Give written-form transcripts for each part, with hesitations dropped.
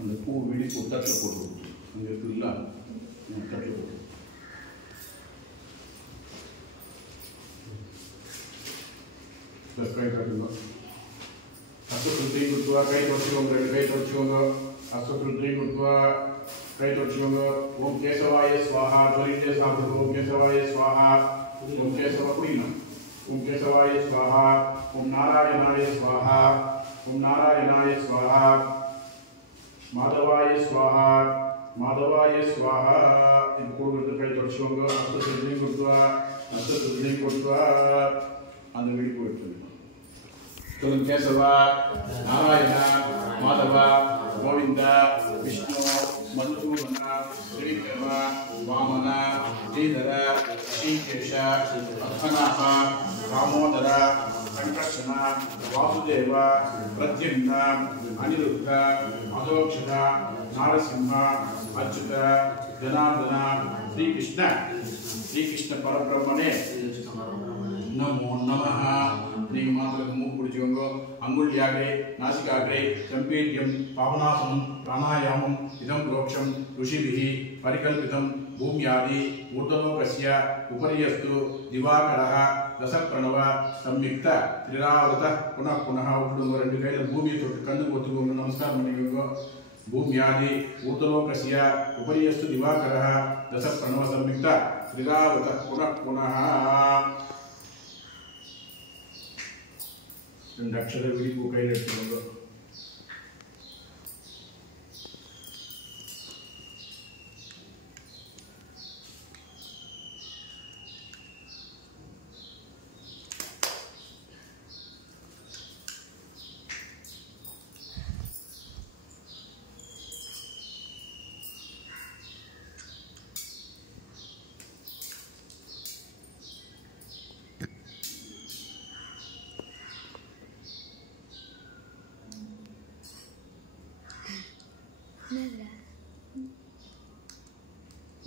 அந்த பூ விழி தட்டில் போட்டு அங்கே இருக்குல்ல தட்டில் போட்டு கை காட்டுங்க. அஸ்வத்ருத்தி கொடுத்துவா கை தொடச்சுக்கோங்க, 2 கை தொடச்சுக்கோங்க. அஸ்வத்ருத்தி கொடுத்துவா கை தொடச்சுக்கோங்க. ஓம் கேசவாய ஸ்வாஹா ஜோலிட்டே சாப்பிடுங்க. ஓம் கேசவாய ஸ்வாஹா. ஓம் கேசவ குடிக்கணும். ஓம் கேசவாய ஸ்வாஹா. ஓம் நாராயணாய ஸ்வாஹா. ஓம் நாராயணாய ஸ்வாஹா. மாதவாய ஸ்வாஹா. மாதவாய ஸ்வாஹா. இது கொடுக்குறது கை தொடச்சுக்கோங்க. அஸ்வத்ருத்தி கொடுத்துவா அஸ்வத்ருத்தி கொடுத்துவா அந்த வீடு போயிட்டு சொல்லுங்க. கேசவா, நாராயணா, மாதவா, கோவிந்தா, விஷ்ணு, மதுசூதன, திரிவிக்ரம, வாமன, ஸ்ரீதர, ஸ்ரீகேஷ, பத்மநாಭ, தாமோதர, ಸಂಕರ್ಷಣ, ವಾಸುದೇವ, ಪ್ರದ್ಯುಮ್ನ, ಅನಿರುದ್ಧ, ಅಧೋಕ್ಷದ, ನಾರಸಿಂಹ, ಅಚ್ಯುತ, ಜನಾರ್ದನ, ಶ್ರೀಕೃಷ್ಣ. ಶ್ರೀಕೃಷ್ಣ ಪರಬ್ರಹ್ಮನೇ नमो नमः. நீங்கள் மாத்திரம் மூக்கு பிடிச்சிக்கோங்க. அங்குள்யாகை நாசிகாகிரை சம்பீர்யம் பாவனாசனம் பிராணாயாமம் இதம் புரோக்ஷம் ऋषिभिः परिकल्पितं भूम्यादि ऊर्ध्वलोकस्य उपरियस्तु दिवाकरः रसप्रणव संयुक्त त्रिरावृत पुनः पुनः उठुंगो. 2 கையில பூமியை தொட்டு கண்ணு ஒத்துக்கோங்க. நமஸ்காரம் பண்ணிக்கோங்க. भूम्यादि ऊर्ध्वलोकस्य उपरियस्तु दिवाकरः रसप्रणव संयुक्त त्रिरावृत पुनः पुनः 2 ಅಕ್ಷರ ವಿಡಿಗೂ ಕೈಯಲ್ಲಿ ಇಟ್ಕೊಂಡು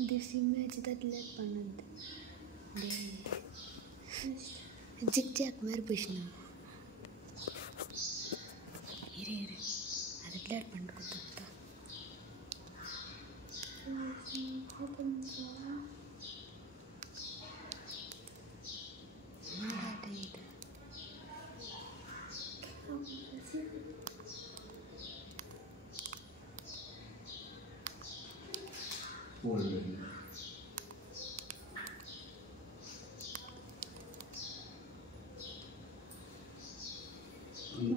This image that let panad zigzag mer bishna ire adat let pand kututta nada ida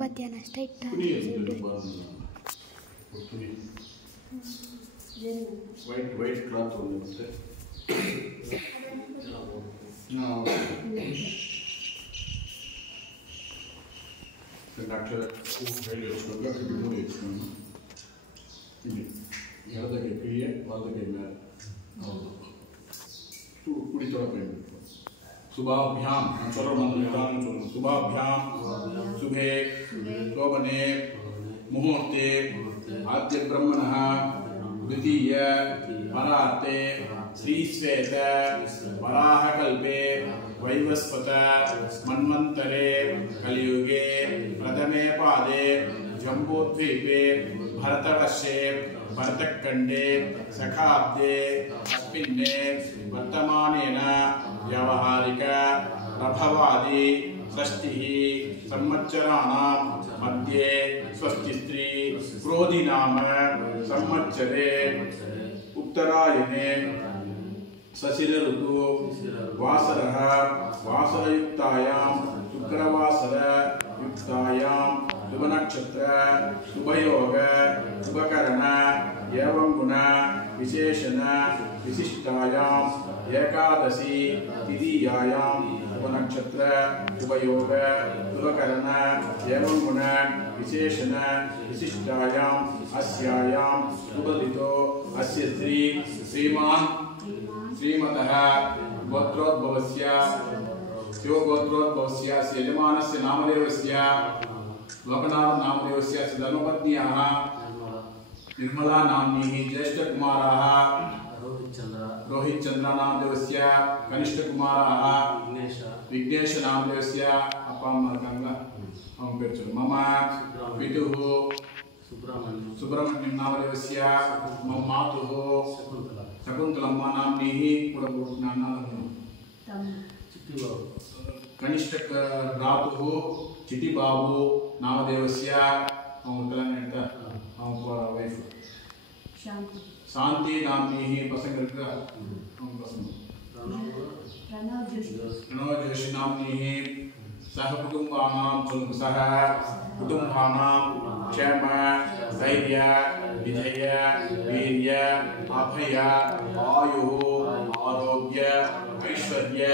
Batiana straight white cloth only. No. The doctor very सुभाभ्याम सुभाभ्याम शुभे शोभने मुहूर्ते आद्य ब्रह्मणः द्वितीय परार्ते श्रीश्वेत वराहकल्पे वैवस्वत मन्वन्तरे कलियुगे प्रथमे पादे जम्बूद्वीपे भरतवर्षे भरतखण्डे सखाब्दे अस्मिन्ने वर्तमानेन व्यावहारिक प्रभवादि षष्टिः संवत्सराणां मध्ये स्वस्तिस्त्री क्रोधिनाम संवत्सरे उत्तरायणे सशिर ऋतु वासरः वासरयुक्तायां शुक्रवासर युक्तायां शुभनक्षत्र शुभयोग शुभकरण एवं गुण विशेषण विशिष्टायां एकादशी तिथियायां शुभनक्षत्र शुभयोग शुभकरण एवं गुण विशेषण विशिष्टायां अस्यायां शुभदितो अस्य श्रीमान् श्रीमतः गोत्रोद्भवस्य शिवगोत्रोद्भवस्य यजमानस्य नामदेवस्य लोकनाथ नामदेवस्य धर्मपत्न्याः निर्मला नाम्नीः ज्येष्ठकुमाराः रोहितचन्द्र नामदेवस्य कनिष्ठकुमाराः विघ्नेश नामदेवस्य मम पितुः सुब्रह्मण्यं नामदेवस्य मम मातुः शकुन्तलम्म नाम्नीः कनिष्ठ भ्रातुः चिटिबाबु नामदेवस्य वैफ शांति नाम्नीः पसंगर्ग प्रणव जोशी नाम्नीः सह कुटुम्बानां क्षेम धैर्य विजय वीर्य अभय आयुः आरोग्य ऐश्वर्य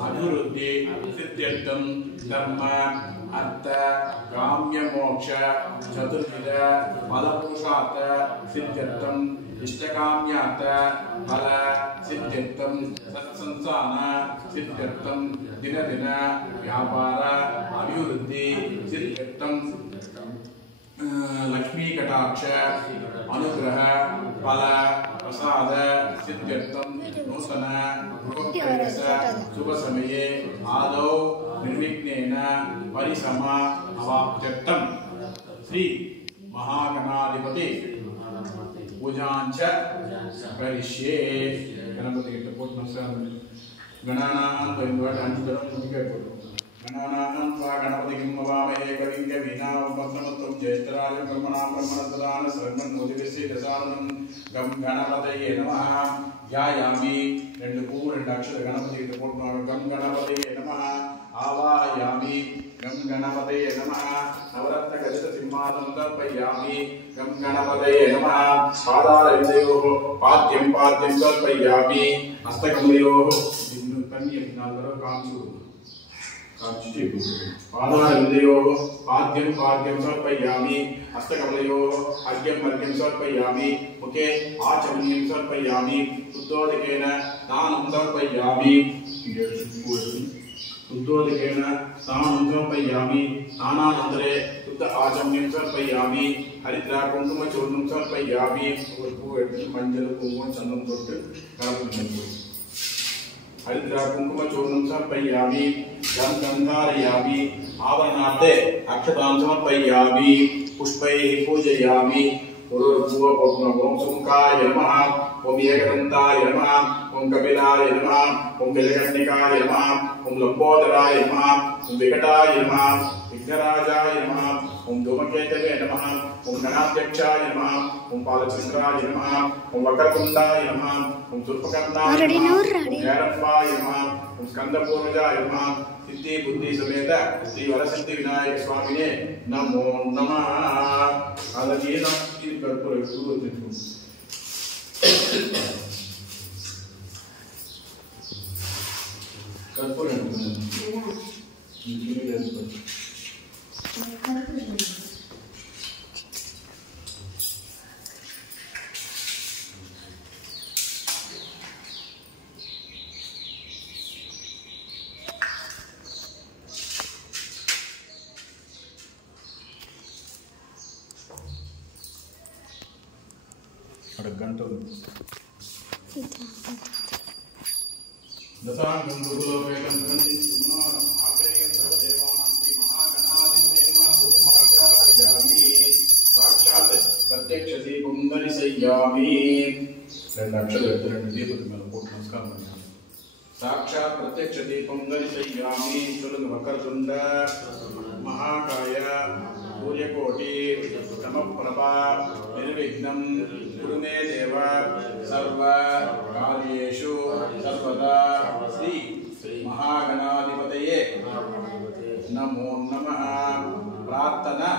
अभिवृद्धि सिद्ध्यर्थं धर्म अर्थ काम्य मोक्ष चतुर्विध फलपुरुषार्थ सिद्ध्यर्थं इष्टकाम्यार्थ फल सिद्ध्यर्थं सत्संसार सिद्ध्यर्थं दिन दिन व्यापार अभिवृद्धि सिद्ध्यर्थं लक्ष्मी कटाक्ष अनुग्रह फल प्रसाद सिद्ध्यर्थं नूतन गृहप्रवेश शुभ समये आदौ निर्विघ्नेन परिसम अवाप्त्यर्थं श्री महागणाधिपति पूजांच करिष्ये गणपति के पोट नमस्कार गणानां गणानां त्वा गणपतिं नमामहे कविं कवीनामुपक्रमत्वं ज्येष्ठराजं ब्रह्मणां ब्रह्मणस्पदान सर्वन्नोदिविश्वे दशाननं गं गणपतये नमः ध्यायामि ரெண்டு பூ ரெண்டு அக்ஷர கணபதிக்கு போட்டுவாங்க கம் கணபதியே நமः ஆவாயாமி கம் கணபதியே நமः நவரத்ன கஜித சிம்மாசனம் தர்ப்பயாமி கம் கணபதியே நமः பாதாரவிந்தயோः பாத்யம் பாத்யம் தர்ப்பயாமி ஹஸ்தகமலயோः இன்னும் தண்ணி நாலு தடவை காமிச்சு पादारविन्दयोः पाद्यं पाद्यं समर्पयामि हस्तकमलयोः अर्घ्यं अर्घ्यं समर्पयामि मुखे आचमनीयं समर्पयामि शुद्धोदकेन स्नानं समर्पयामि शुद्धोदकेन स्नानं समर्पयामि स्नानानन्तरे शुद्ध आचमनीयं समर्पयामि हरिद्रा कुङ्कुम चूर्णं समर्पयामि मञ्जल कुङ्कुम चन्दनं तोट्टु गणपति हरिद्रा कुंकुम चूर्णं समर्पयामि गन्धारयामि आवरणार्थे अक्षतां समर्पयामि पुष्पैः पूजयामि ओम सुमुखाय नमः ओम एकदन्ताय नमः ओम कपिलाय नमः ओम गजकर्णिकाय नमः ओम लंबोदराय नमः ओम विकटाय नमः विघ्नराजाय नमः ओम धूमकेतवे नमः ओम गणाध्यक्षाय नमः ओम पालचंद्राय नमः ओम वक्रतुंडाय नमः ओम सूर्पकर्णाय नमः ओम भैरवाय नमः ओम स्कंदपूर्वजाय नमः सिद्धि बुद्धि समेत श्री वरसिद्धि विनायक स्वामिने नमो नमः आदीन की कर्पूर सुरुचितु कर्पूर दशांगं गुरुलोकेतं क्रन्ति सुमना आग्रेयं सर्वदेवानां श्री महागणाधिपते नमः धूमाग्रापयामि प्रत्यक्ष दीपं दर्शयामि ரெண்டு அக்ஷரம் எடுத்து ரெண்டு தீபத்துக்கு மேல போட்டு நமஸ்காரம் பண்ணுங்க साक्षात् प्रत्यक्ष दीपं दर्शयामि சொல்லுங்க वक्रतुंड महाकाय सूर्यकोटि समप्रभा निर्विघ्नं कुरु मे देव सर्व कार्येषु सर्वदा श्री महागणाधिपतये नमो नमः प्रार्थना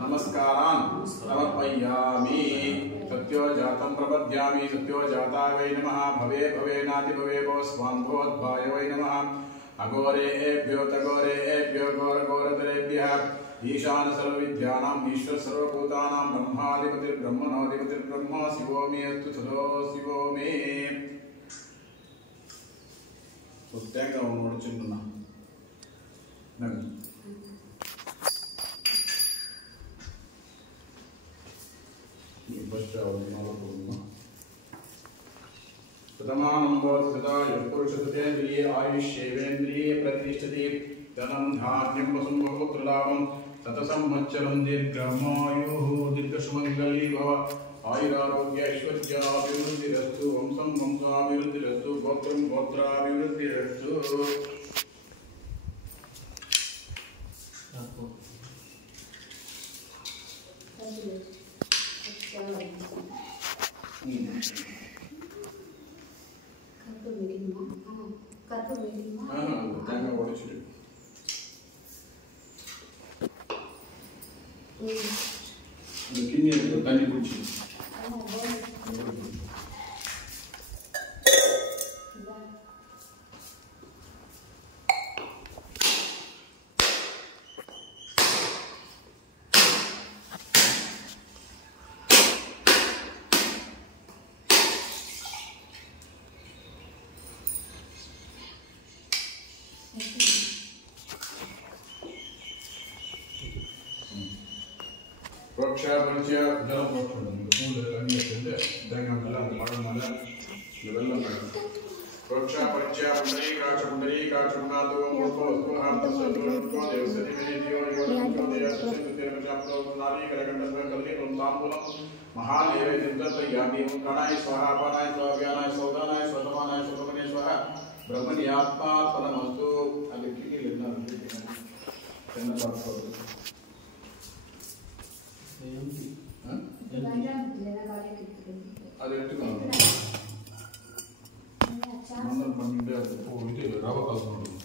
नमस्कारान् समर्पयामि सत्यो जातं प्रपद्यामि सत्यो जाताय वै नमः भवे भवेनाति भवे भव स्वान्भोद्भाय वै नमः अघोरेभ्यो तघोरेभ्यो घोरघोरतरेभ्यः ईशान सर्वविद्यानाम् ईश्वर सर्वभूतानां ब्रह्माधिपतिर्ब्रह्मणोऽधिपतिर्ब्रह्म शिवो मे अस्तु सदो शिवो मे पुस्तकं नोडुचुन्ना नगु पुरुषसुतेन्द्रिये आयुष्येवेन्द्रिये प्रतिष्ठति धनं धान्यं वसुं बहुपुत्रलाभं शतसंवत्सरं दीर्घमायुः दीर्घसुमङ्गली भव आयुरारोग्य ऐश्वर्याभिवृद्धिरस्तु वंशं वंशाभिवृद्धिरस्तु गोत्रं गोत्राभिवृद्धिरस्तु தண்ணி குடிச்சு Roksha Pancha Jala Roksha, the food that I need to Dangamala, Paramala, the Velamala. Roksha Pancha, Mandrika, Chambrika, Chamado, Murko, Hamta, Sato, the Sedimenio, the Assistant to the Japo, Nari, Karakandas, Tambula, Mahali, Yami, Kanai, Swaha, Panai, Swaviana, Sodana, Sotamana, Sotamana, Brahmani Atma, Panamastu, and the Kiki Lina. அது எடுத்துக்கணும் மந்தம் பண்ணிட்டு அது போயிட்டு ரவை கலக்கணும்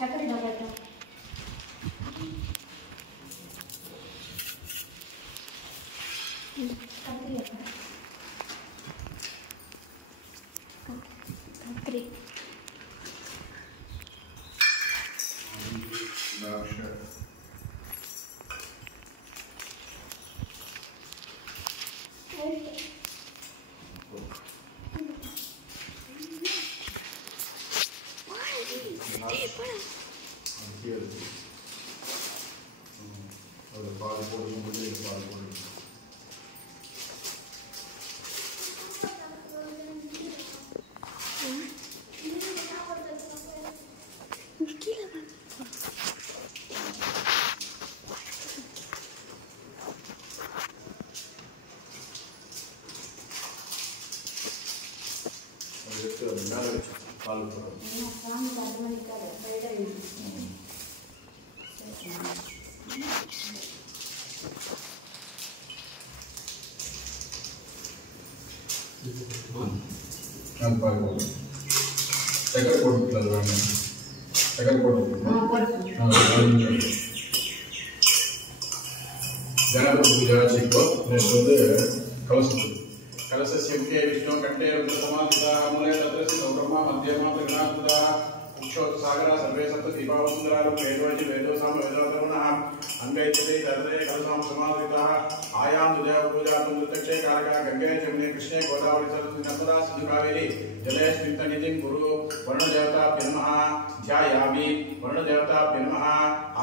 சக்கரை டப்பா கத்திரி सागरा सर्वे सप्त दीपावसुंदरालु वेदोजि वेदोसाम वेदोधर्मणः अन्वैतते सर्वे कलसाम समाश्रिताः आयां दुदेव पूजा तुंदृतक्षे कारका गंगे जमुने कृष्णे गोदावरी सरस्वती नर्मदा सिंधु कावेरी जलेस्मिन् सन्निधिं कुरु वरुणदेवताभ्यो नमः ध्यायामि वरुणदेवताभ्यो नमः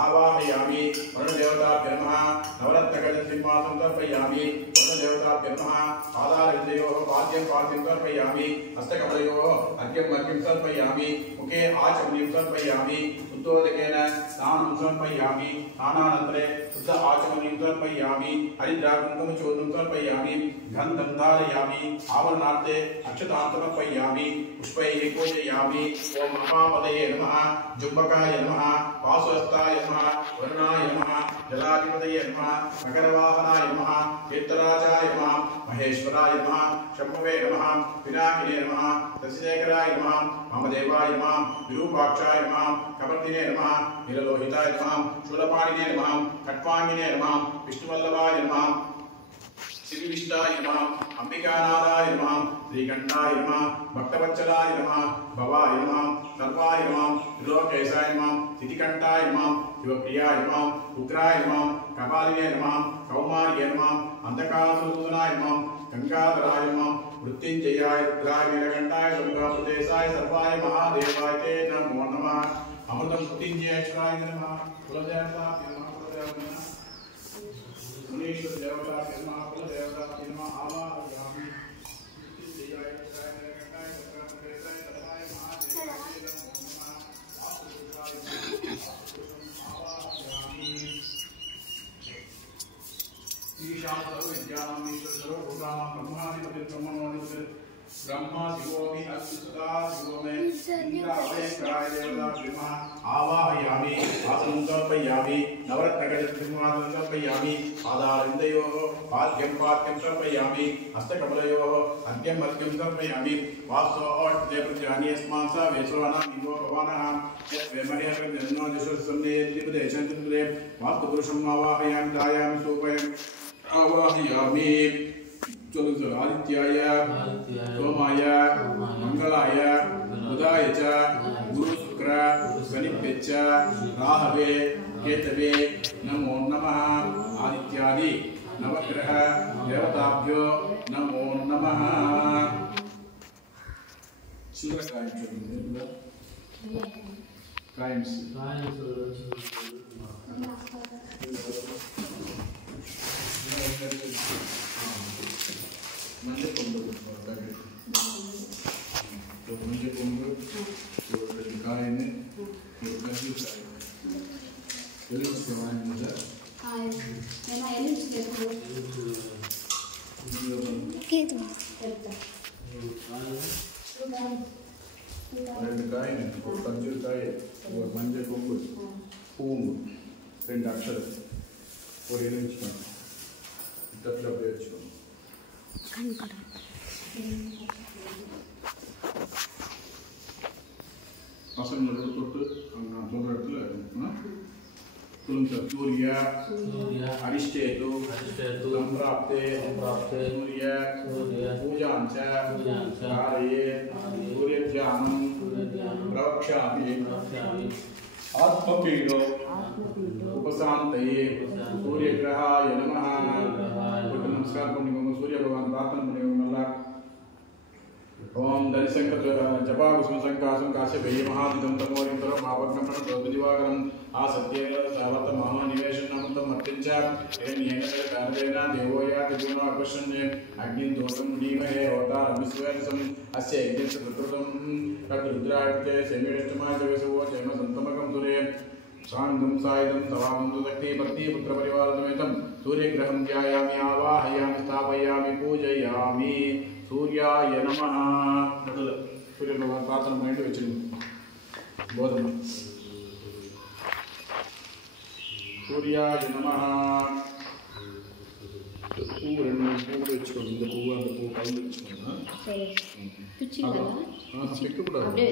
आवाहयामि वरुणदेवताभ्यो नमः नवरत्नकलसिंहासनं तर्पयामि वरुणदेवताभ्यो नमः पादारविन्दयोः पाद्यं पाद्यं तर्पयामि हस्तकमलयोः अर्घ्यं अर्घ्यं तर्पयामि मुखे आचमनीं तर्पयामि उद्धोदकेन स्नानं समर्पयामि स्नानानन्तरे शुद्ध आचमनीं समर्पयामि हरिद्राकुङ्कुमचूर्णं समर्पयामि गन्धं धारयामि आवरणार्थे अक्षतां समर्पयामि पुष्पैः पूजयामि ओम महापदये नमः जुम्बकाय नमः वासुहस्ताय नमः वरुणाय नमः जलाधिपतये नमः मकरवाहनाय नमः तीर्थराजाय नमः महेश्वराय नमः शम्भवे नमः पिनाकिने नमः दशशेखराय नमः वामदेवाय नमः विरूपाक्षाय नमः कपर्दिने नमः नीललोहिताय नमः शूलपाणिने नमः खट्वांगिने नमः विष्णुवल्लभाय नमः श्रीविष्टाय नमः अंबिकानाथाय नमः श्रीकंठाय नमः भक्तवत्सलाय नमः भवाय नमः सर्वाय नमः त्रिलोकेशाय नमः सिद्धिकंठाय नमः शिवप्रियाय नमः उग्राय नमः कपालिने नमः कौमार्ये नमः अंधकासुरसूदनाय नमः गंगाधराय नमः मृत्युंजयाय रुद्राय नीलकंठाय दुर्गाप्रदेशाय सर्वाय महादेवाय ते नमो नमः अमृतं मृत्युंजयाय नमः कुलदेवताभ्यो नमः कुलदेवताभ्यो नमः मुनीश्वर देवताभ्यो नमः कुलदेवताभ्यो नमः आवाहयामि मृत्युंजयाय रुद्राय नीलकंठाय दुर्गाप्रदेशाय सर्वाय महादेवाय ते नमो नमः वासुदेवाय आवाहयामि ईशान सर्वविद्यानां ईश्वर सर्वभूतानां ब्रह्माधिपति ब्रह्मणोऽधिपति ब्रह्मा शिवोऽपि अस्ति सदा शिवो मे इंद्रावयस्काय देवताभ्यो नमः आवाहयामि आसनं समर्पयामि नवरत्नकलसिंहासनं समर्पयामि पादारविन्दयोः पाद्यं पाद्यं समर्पयामि हस्तकमलयोः अर्घ्यं अर्घ्यं समर्पयामि वासोऽष्टदेवत्यानि यस्मान् स वैश्वानां दिवो भवानः यद्वेमर्यजन्नो दिशोत्सन्नेद्रिपदेशन्तिद्रे वास्तुपुरुषम् आवाहयामि दायामि सूपयामि आवाहयामि आदित्याय सोमाय मंगलाय बुधाय च गुरु शुक्र शनिभ्य च राहवे केतवे नमो नमः आदित्यादि नवग्रह देवताभ्यो नमो नमः मंजे कोंबो मंजे कोंबो कायने गंजी काय एलिस सेवाने मुझे हाय मैं एलिस देखो के तुम करता ரெண்டு காய் ஒரு கஞ்சூர் காய் ஒரு மஞ்சள் கொம்பு பூங்கு ரெண்டு அக்ஷரம் ஒரு எலுமிச்சம் தட்டில் அப்படியே வச்சுக்கணும் பசங்களோட தொட்டு நான் சொல்கிற இடத்துல சொல்லுங்க சார் சூரிய அரிஷ்டேது சம்பிராப்தே சூரிய பூஜாஞ்ச காரயே சூரியத்யானம் பிரவக்ஷாமி ஆத்மபீடோ उपशांतये सूर्य ग्रहाय नमः नमस्कार பண்ணிக்கோங்க சூரிய பகவான் பிரார்த்தனை பண்ணிக்கோங்க நல்லா ओम दरिसंकट जपा कुसुम संकासम काश्य भय महादिदं तमोरिंतर मावग्नमन प्रभुदिवागरम आसत्येन सावत मामा निवेशन नमतं मत्तिंच एनेन कार्येन देवोया दिगुण अकर्षण्ये अग्निं दोषं दीमहे होता विश्वेसम अस्य यज्ञस्य पुत्रदं तद्रुद्रायते सेमिष्टमाय जगसो जन्म संतमकं सुरे सांगं सायदं सवामं शक्ति भक्ति पुत्र परिवारसमेतं सूर्यग्रहं ध्यायामि आवाहयामि स्थापयामि पूजयामि सूर्याय नमः नडुल सूर्य भगवान प्रार्थना பண்ணிட்டு வெச்சிருங்க போதமா सूर्याय नमः பூ ரெண்டு பூ வெச்சுக்கோங்க இந்த பூ அந்த பூ கலந்து வெச்சுக்கோங்க சரி பிச்சிடா பிக்க கூடாது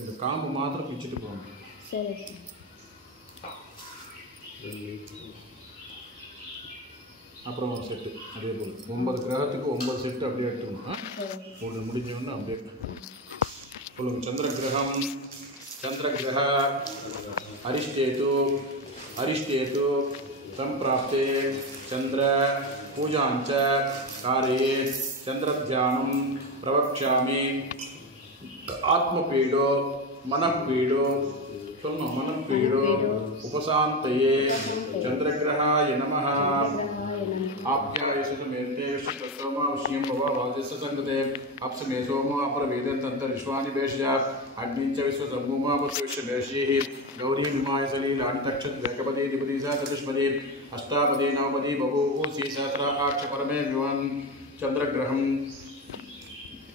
இந்த காம்பு மாத்திரம் பிச்சிட்டு போங்க சரி அப்புறம் ஒரு செட்டு அதே போல் 9 கிரகத்துக்கு 9 செட்டு அப்படியே எடுத்துக்கணும் ஒன்று முடிஞ்சோன்னா அப்படியே சொல்லுங்கள் சந்திர கிரகம் चंद्रग्रह अरिष्टेतु संप्राप्ते चंद्र पूजांच कारयेत् चंद्रध्यानं प्रवक्ष्यामि आत्मपीडो मनःपीडो उपशान्तये चंद्रग्रहाय नमः आप्यायस्य मेते विश्वतोमा विष्यं भव वाजस्य संगते अप्समे सोमो अपरवेदन्तन्त विश्वानि वेश्या अग्निञ्च विश्वसम्भूमा विश्ववेश्यैः गौरी निमाय सलीलानि तक्षत् एकपदी द्विपदी च चतुष्पदी अष्टापदी नवपदी बभूषि सहस्राक्ष परमे विवन् चंद्रग्रहं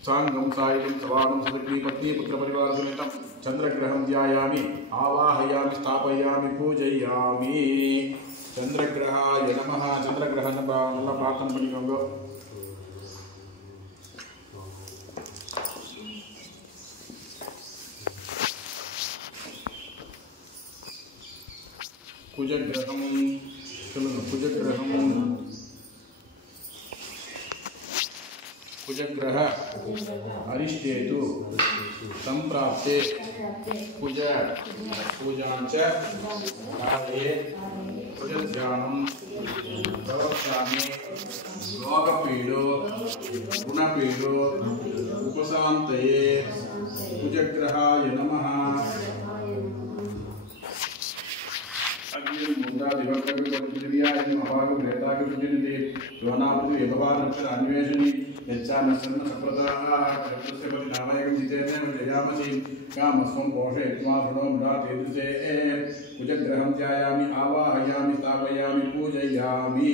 सांगम सायं सवानं सदग्नि पत्नी पुत्र परिवार समेतं चंद्रग्रहं ध्यायामि आवाहयामि स्थापयामि पूजयामि चंद्रग्रहाय नमः चंद्रग्रहण नल्ला प्रार्थना पण्णिकोंगो कुजग्रहं कुजग्रह अरिष्टेतु संप्राप्ते कुज पूजांच कारयेत् कुजध्यानं प्रवक्ष्यामि रोगपीडो गुणपीडो उपशान्तये कुजग्रहाय नमः मुंदा दिवकविद्याय महाभाग प्रेताग विजयते जोनापति व्यवहारक्षर अन्वेषणी यच्चानसन्न सप्रदाः कृतस्य परिणामयं जितेन जयामसि कामस्वं पोषयित्वा ऋणो मृडा तेजसे कुजग्रहं ध्यायामि आवाहयामि स्थापयामि पूजयामि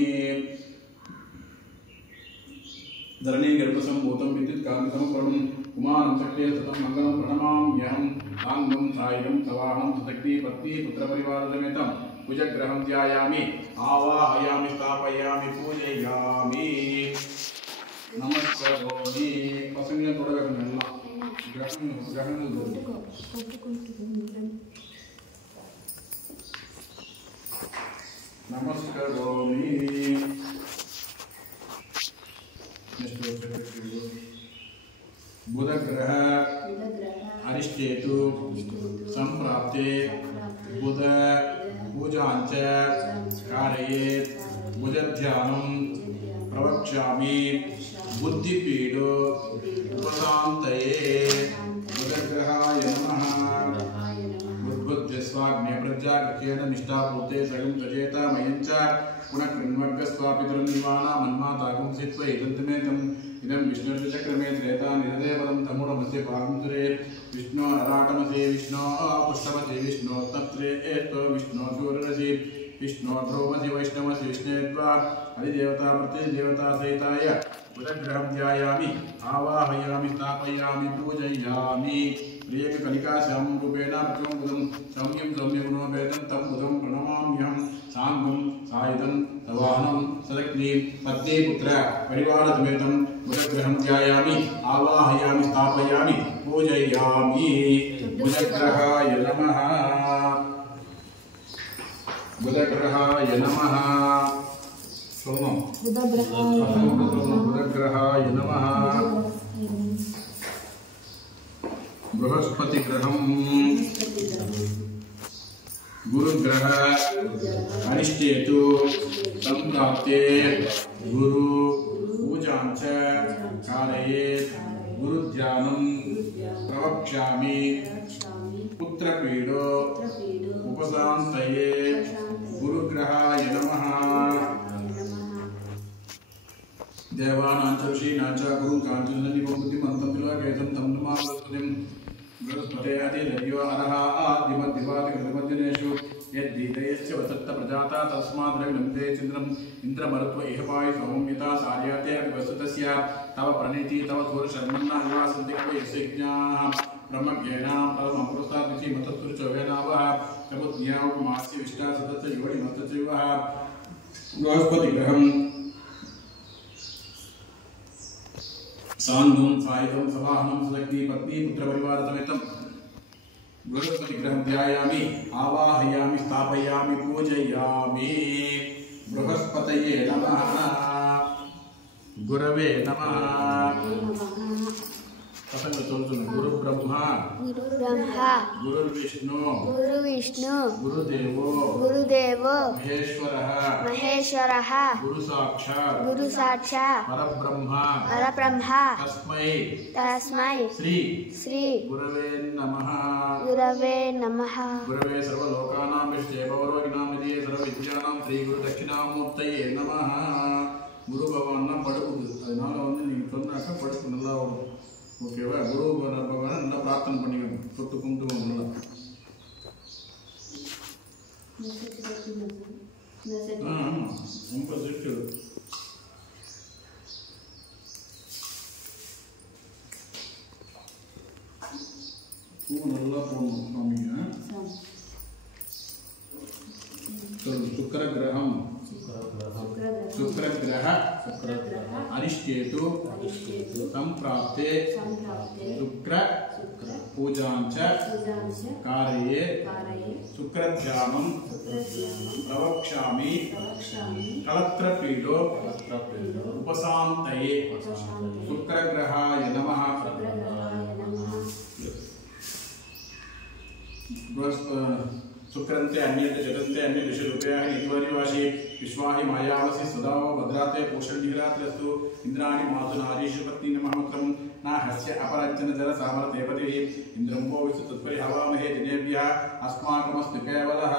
धरणी गर्भसम्भूतं विद्युत्कान्तिसमप्रभं कुमारं शक्ते सतं मङ्गलं प्रणमाम्यहं साङ्गं सायं सवाहं सशक्ति पत्नी पुत्रपरिवारसमेतं कुजग्रहं ध्यायामि आवाहयामि स्थापयामि पूजयामि नमस्कारोमि पसंगे तोडबेकु ग्रहण नमस्कारोमि बुधग्रह अरिष्टेतु संप्राप्ते बुध पूजांच कारयेत् बुधध्यानं प्रवक्ष्यामि बुद्धिपीडो उपशान्तये बुधग्रहाय नमः बुद्बुद्ध्यस्वाग्ने प्रज्ञाकृत्येन निष्ठापूर्ते सगं तजेता मयञ्च पुनः कृण्वग्गस्वापितरं निवाना मन्मातागं सित्वा इदन्तमेतम् इदं विष्णुर्चक्रमे त्रेता निरदेवदं तमुडमस्य पागुंसुरे विष्णो अराटमसे विष्णो पुष्टमसे विष्णो तत्रे एतो विष्णो सूररसि विष्णो ध्रुवमसि वैष्णवसि विष्णुत्वा अधिदेवता प्रतिदेवता सहिताय बुधग्रहं ध्यायामि आवाहयामि स्थापयामि पूजयामि प्रियकलिकाश्यामं रूपेण प्रतिमं सौम्यं सौम्यगुणोपेतं तं बुधं प्रणमाम्यहं साङ्गं सायुधं सवाहनं सदग्नि पत्नी पुत्र परिवारसमेतं बुधग्रहं ध्यायामि आवाहयामि स्थापयामि पूजयामि बुधग्रहाय नमः बुधग्रहाय नमः बुधग्रहाय नमः बृहस्पतिग्रहं गुरुग्रह अरिष्टेतु संप्राप्ते गुरु पूजांच कारयेत् गुरुध्यानं प्रवक्ष्यामि पुत्रपीडो उपशान्तये गुरुग्रहाय नमः देवानां च ऋषीणां च गुरुं काञ्चननिवं बुद्धिमन्तं त्रिलोकेशं तं नमामि बृहस्पते अधिदेवो अरः आदिमद्दिवादिकृतमध्यनेषु यद्दीदयश्च वसत्त प्रजाता तस्माद्रविलम्बे चन्द्रम् इन्द्रमरुत्व इहपाय सौम्यता सार्याते विवसतस्य तव प्रणीति तव सूरशर्मन्ना निवासन्ति कव यज्ञाः ब्रह्मज्ञानां परमपुरुषादिति मतस्तुर्चवेनावः कपुज्ञावमास्य विष्टा सतस्य योनि मतचैवः बृहस्पतिग्रहं सांगं सायुधं सवाहनं सदग्नि पत्नी पुत्रपरिवारसमेतं बृहस्पतिग्रहं ध्यायामि आवाहयामि स्थापयामि पूजयामि बृहस्पतये नमः गुरवे नमः पसंग गुरु ब्रह्मा गुरु विष्णु गुरुदेवो महेश्वरः गुरु साक्षात् परब्रह्म तस्मै श्री गुरवे नमः गुरवे सर्वलोकानां विष्णवे भवरोगिणां निधये सर्वविद्यानां श्री गुरु दक्षिणामूर्तये नमः गुरु भगवान पड़कुது அதனால வந்து நீங்க சொன்னாக்க படுக்கு நல்லா வரும் ஓகேவா குரு பகவான் நல்லா பிரார்த்தனை பண்ணிக்கணும் தொட்டு கும்பிட்டு நல்லா ரொம்ப செட்டு பூ நல்லா போடணும் சாமிங்க शुक्र ग्रह अरिष्टेतु संप्राप्ते शुक्र पूजांच कारये शुक्रध्यानं प्रवक्ष्यामि कलत्रपीडो उपशान्तये शुक्रग्रहाय नमः शुक्रंते अन्यते जगन्ते अन्य ऋषिरूपयाः नित्वारिवासी विश्वाहि मायावसि सदा भद्राते पोषणनिरात्रस्तु इंद्राणि मातु नारीशपत्नी नमः न हस्य अपरञ्चन जल सामरतेपतिः इंद्रं वो विश्व तत्परिहवामहे जनेभ्यः अस्माकमस्तु केवलः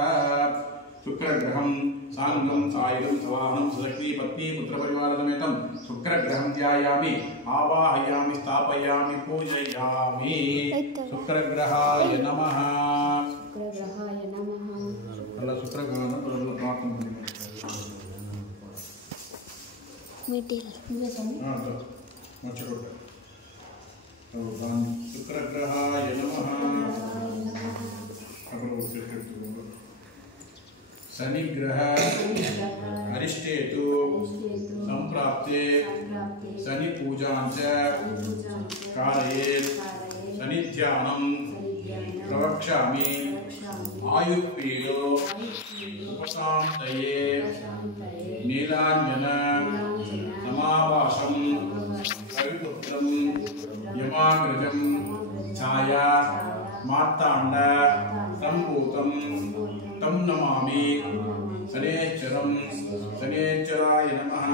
शुक्रग्रहं साङ्गं सायुधं सवाहनं सुदग्नि पत्नी पुत्रपरिवारसमेतं शुक्रग्रहं ध्यायामि आवाहयामि स्थापयामि पूजयामि शुक्रग्रहाय नमः अल्लाह शुक्रग्रहं प्रबल प्रार्थना शुक्रग्रहाय नमः शनिग्रह अरिष्टेतु संप्राप्ते शनि पूजांच कारयेत् शनिध्यानं प्रवक्ष्यामि आयुर्पीडो उपशान्तये नीलाञ्जन समावासं कविपुत्रं यमाग्रजं छाया मार्ताण्ड सम्भूतं तं नमामि शनेश्वरं शनेश्वराय नमः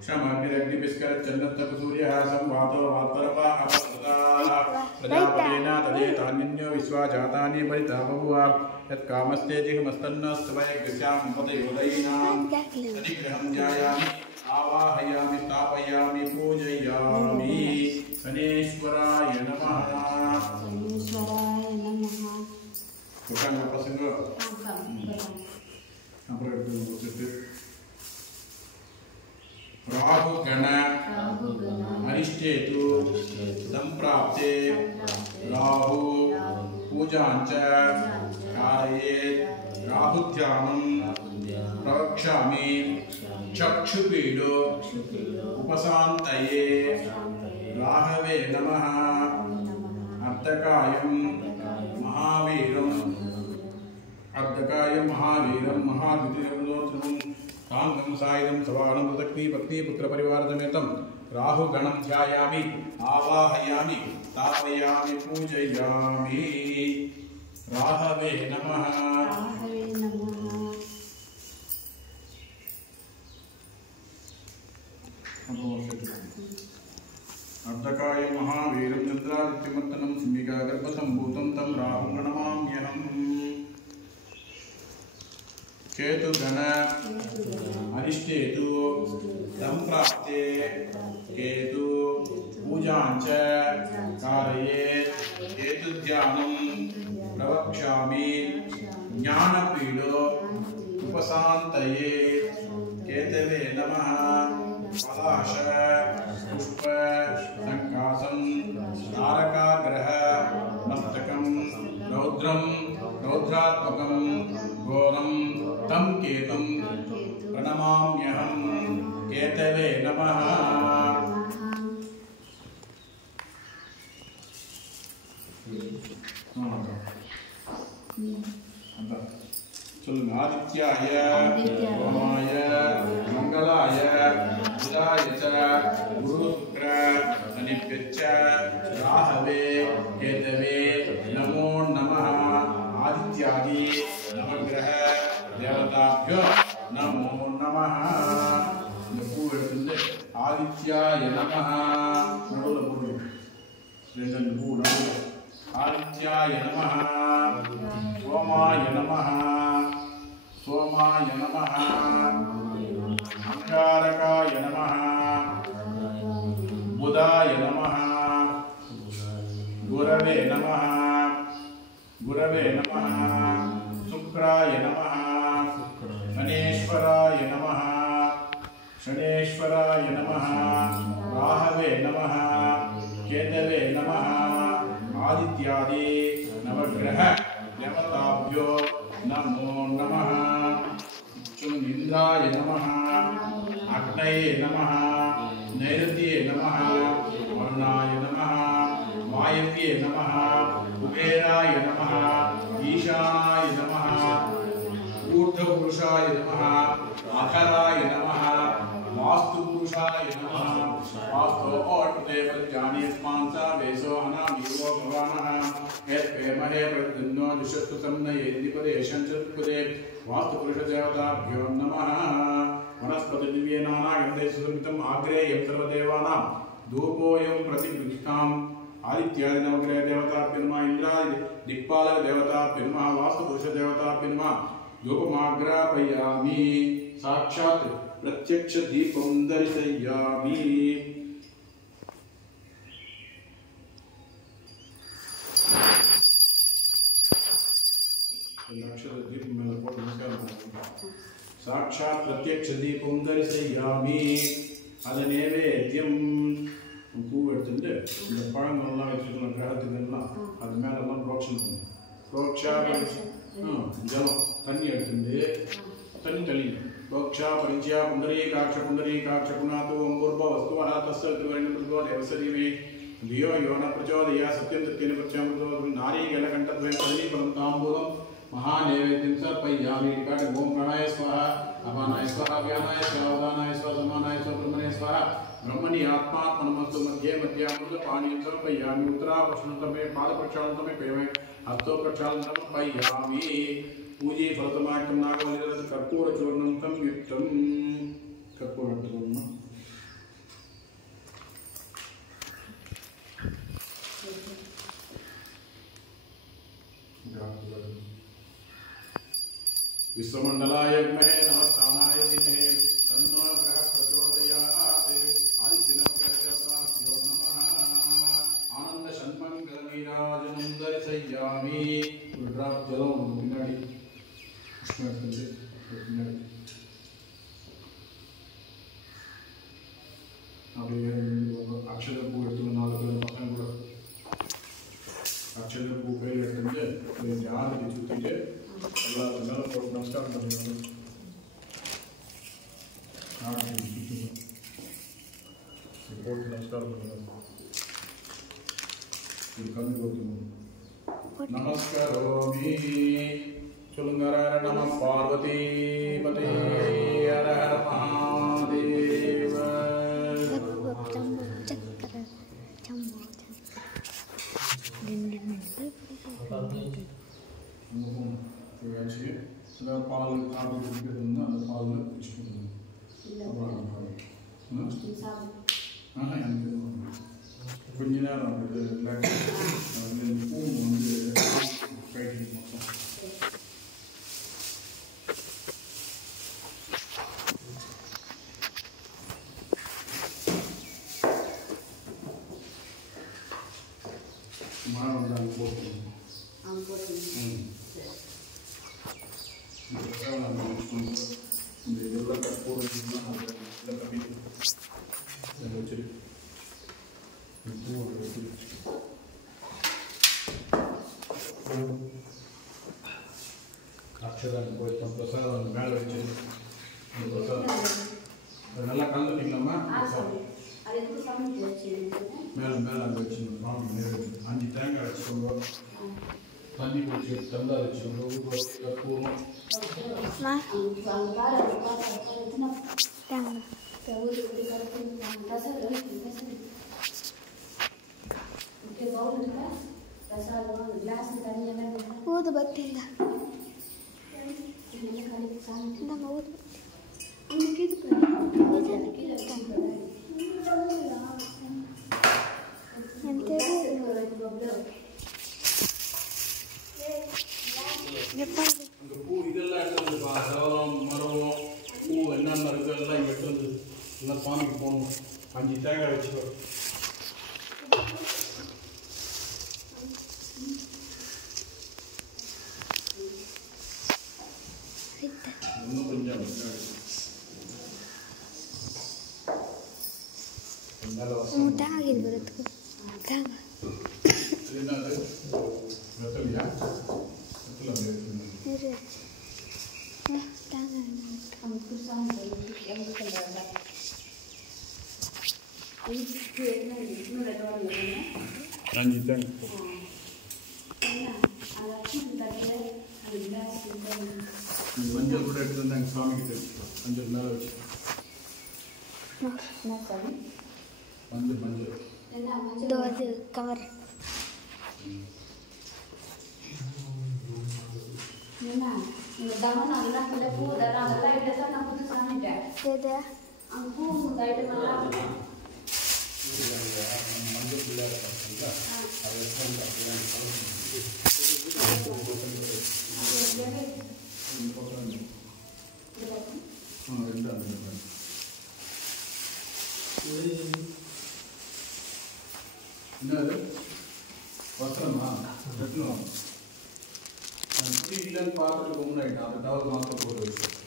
क्षमाग्निरग्निभिस्करच्चन्नत्तपसूर्यः संवातो वात्परपः अपसृताः प्रजापतेन तदेतान्यो विश्वा जातानि परिता बभूव यत्कामस्ते जिह्मस्तन्नस्तवयग्स्यां पतयोदयीनां शनिग्रहं ध्यायामि आवाहयामि स्थापयामि पूजयामि शनेश्वराय नमः bukan apa sih enggak? Apa itu positif? Rahu gana Arishthetu Samprapte Rahu Pujanca Karayet Rahudhyanam Pravakshami Chakshupido Upasantaye Rahave Namaha Ardhakayam महावीरं अर्धकायं महावीरं महाद्वितीयं तांगं सायुधं सवाहनं सुदग्नि पत्नी पुत्रपरिवारसमेतं राहुगणं ध्यायामि आवाहयामि स्थापयामि पूजयामि राहवे नमः अर्धकाय महावीरं चन्द्रादित्यमर्तनं सिंहिकागर्भसम्भूतं तं राहुं प्रणमाम्यहम् केतुगण अरिष्टेतु संप्राप्ते केतु पूजांच कारयेत् केतुध्यानं प्रवक्ष्यामि ज्ञानपीडो उपशान्तये केतवे नमः पलाश पुष्प संकासं तारकाग्रह मस्तकं रौद्रं रौद्रात्मकं घोरं तं केतुं प्रणमाम्यहं केतवे नमः சொல்லுங்க. ஆதித்யாய ஓமாய மங்களாய புதாயச குரு சுக்ர சனிப்பிச்ச ராகவே கேதவே நமோ நமः. ஆதித்யாதி நவகிரக தேவதாभ्यो நமோ நமः. இந்த பூ எடுத்து ஆதித்யாய நமः நடுவில் போடுங்க. ரெண்டு பூ நடுவில். ஆதித்யாய நமः சோமாய நமः சோமாய நமः அங்காரகாய நமः புதாய நமः குரவே நமः குரவே நமः சுக்ராய நமः சனேஸ்வராய நமः சனேஸ்வராய நமः ராகவே நமः கேதவே நமः. ஆதித்யாதி நவகிரக தேவதாभ्यो நமோ நமः. இந்திராய நமः அக்னயே நமः நைருத்யே நமः வருணாய நமः வாயவ்யே நமः குபேராய நமः ஈசானாய நமः ஊர்ಧ್ವபுருஷாய நமः அகராய நமः வாஸ்துபுருஷாய நமः. வாஸ்தோ ஓட்டதே பஞ்சானி ஸ்மான்சா வேசோ அனாமியோ பவானः ஏத்வேமஹே பிரத்யும்னோ திஷத்து சம்னயேதிபதே சஞ்சத்பதே வாஸ்துபுருஷ தேவதாभ्यो நமः. வனஸ்பதி திவ்யேனானாகந்தே சுசமிதம் ஆக்ரேயம் சர்வதேவானாம் தூபோயம் பிரதிகிருஷ்டாம். ஆதித்யாதி நவகிரக தேவதாभ्यो நமः. இந்திராதி திக்பாலக தேவதாभ्यो நமः. வாஸ்துபுருஷ தேவதாभ्यो நமः. धूपमाग्रापयामि साक्षात् प्रत्यक्ष दीपं दर्शयामि. साक्षात् प्रत्यक्ष दीपं दर्शयामि. अद नैवेद्यम பூ எடுத்துட்டு இந்த பழங்கள்லாம் வச்சுருக்கணும். கிரகத்துக்கெல்லாம் அது மேலெல்லாம் புரோக்ஷன் பண்ணும். புரோக்ஷா ஜலம் தண்ணி எடுத்துட்டு தண்ணி தெளியும். புரோக்ஷா பரிச்சயா புண்டரீகாட்ச புநாதோ அம்பூர்வ வஸ்துவः தஸ்ய திருவண்ணபுர்கோ தேவசரிவே தியோ யோன பிரச்சோதயா சத்யம் சத்யேன பிரச்சாமృతో நாரீகலகண்டத்வயம் பரிபலம் தாம்பூலம் महानैवेद्यं सर्पयामि. ओम प्राणाय स्वाहा अपानाय स्वाहा व्यानाय स्वाहा उदानाय स्वाहा समानाय स्वाहा ब्रह्मणे स्वाहा. ब्रह्मणि आत्मात्मनमस्तु मध्ये मध्यामृत पानीयं समर्पयामि. उत्तराप्रक्षालनतमे पादप्रक्षालनतमे पेमे हस्तो प्रक्षालनं समर्पयामि. पूजे फलतमायकं नागवलिरत कर्पूरचूर्णं संयुक्तं कर्पूरचूर्णं विश्वमंडलाय विद्महे नमस्तानाय धीमहि तन्नो ग्रह प्रचोदयात्. आदित्यनवग्रहदेवताभ्यो नमः. आनंद षण्मंगल नीराजनं दर्शयामि. ஒரு டிராப் ஜலம் பின்னாடி உஷ்ணம் எடுத்துட்டு பின்னாடி அப்படியே அக்ஷத பூ எடுத்து 4 பேர் பசங்க கூட அக்ஷத பூ கையில் எடுத்துட்டு ஜாதிக்கு சுற்றிட்டு எல்லாத்துக்கும் மேலே போட்டு நமஸ்காரம் பண்ணுவாங்க. போட்டு நமஸ்காரம் பண்ணுவாங்க. இது கண்ணு கொடுத்துருவோம். நமஸ்காரோமி சொல்லுங்க. ஹர நம பார்வதி பதே ஹர ஹர மகாதேவ. பால் காடு குடிக்கிறது அந்த பாலில் குடிச்சுக்கணும். எனக்கு கொஞ்ச நேரம் பூண்டு வந்து கைட்டு மொத்தம் சுமார் வந்து அங்கே போட்டுக்கணும். இந்த இதெல்லாம் கற்பூரம் கம்மி வச்சு அக்ஷரம் போயிட்டோம். பிரசாதம் மேலே வச்சு பிரசாதம் நல்லா கலந்துட்டீங்களாம்மா. மேலே மேலே அங்கே வச்சுருந்தோம். 5 தேங்காய் வச்சுக்கோங்க. தண்ணி குடிச்சு தந்தா வச்சுக்கோங்க ஊர் கற்பூரம் ஊது பத்தி இல்லை ஊது அந்த பூ இதெல்லாம் எடுத்து சவரம் மரம் பூ என்னென்ன இருக்கு எல்லாம் இங்கே எடுத்து வந்து எல்லாம் சாமிக்கு போகணும் 5 தேங்காய் வச்சுக்கோ இன்னும் கொஞ்சம் முட்டாகிது ಬರುತ್ತೋ ತಾಂಗ ಏನದು ಮೆತ್ತಲಿಯಾ ಮೆತ್ತಲ ಇರು ತಾಂಗ ಅಂಕು ಸಾಂಗ್ ಕೆಮಿಕಲ್ ಇದು ಏನು ಇನ್ನೂರ ಡಾಲರ್ ನಂಜಿ ತಂಗ ಮಂಜಲ್ ಕೂಡ ಇಟ್ಟು ನಂಗೆ ಸ್ವಾಮಿಗೆ ತೆಗೆದು ಮಂಜಲ್ ಮೇಲೆ ವச்சு ಮಂಜಲ್ दो ಅದು cover Nena, daun Allah kalau pun darah Allah itu kan aku tu sana je. Ada. Aku muda itu malah. ಮಂಜಲ್ ಬಿಲ್ಲಾರ ಪಡ್ತಲ್ಲ ಅದಕ್ಕೆ என்னது வஸ்திரமா கட்டணும் நான் டிவியில் பார்த்துட்டு முன்னாடி அந்த டவல் மாத்திரம் போட்டு வச்சு